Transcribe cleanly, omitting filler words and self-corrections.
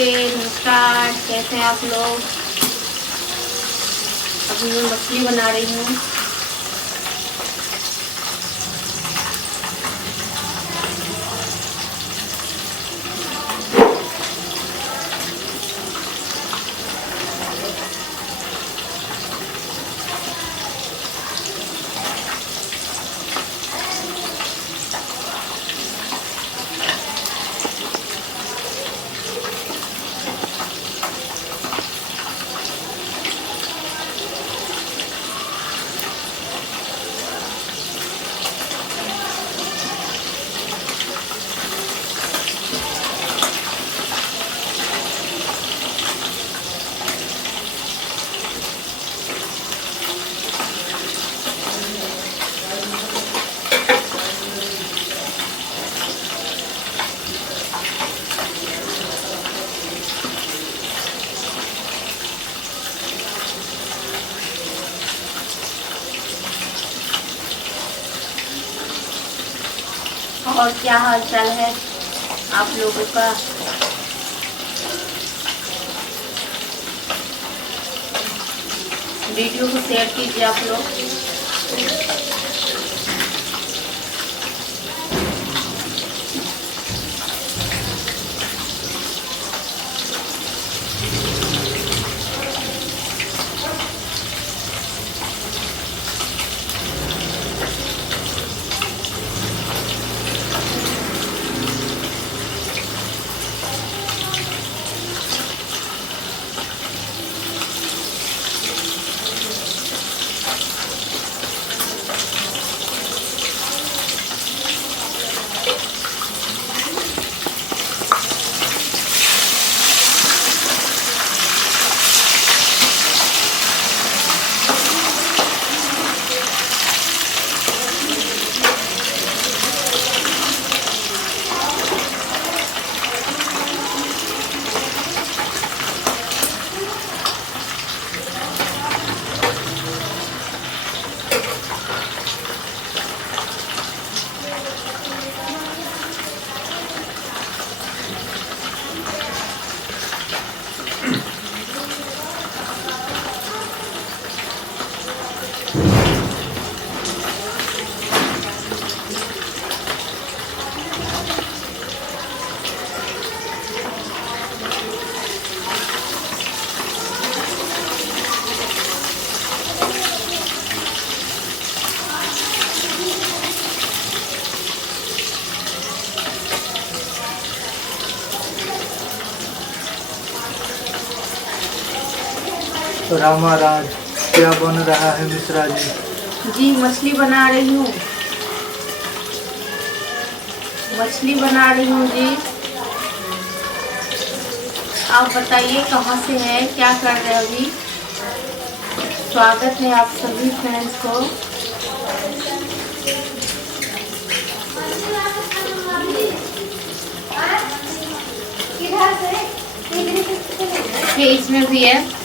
नमस्ते, नमस्कार। कैसे हैं आप लोग? अभी मैं मछली बना रही हूँ। और क्या हाल चाल है आप लोगों का? वीडियो को शेयर कीजिए आप लोग। रामा राज, क्या बन रहा है मिश्रा जी? जी मछली बना रही हूँ। मछली बना रही हूँ जी। आप बताइए कहाँ से हैं, क्या कर रहे हैं अभी? स्वागत है आप सभी फ्रेंड्स को। ये इसमें भी है।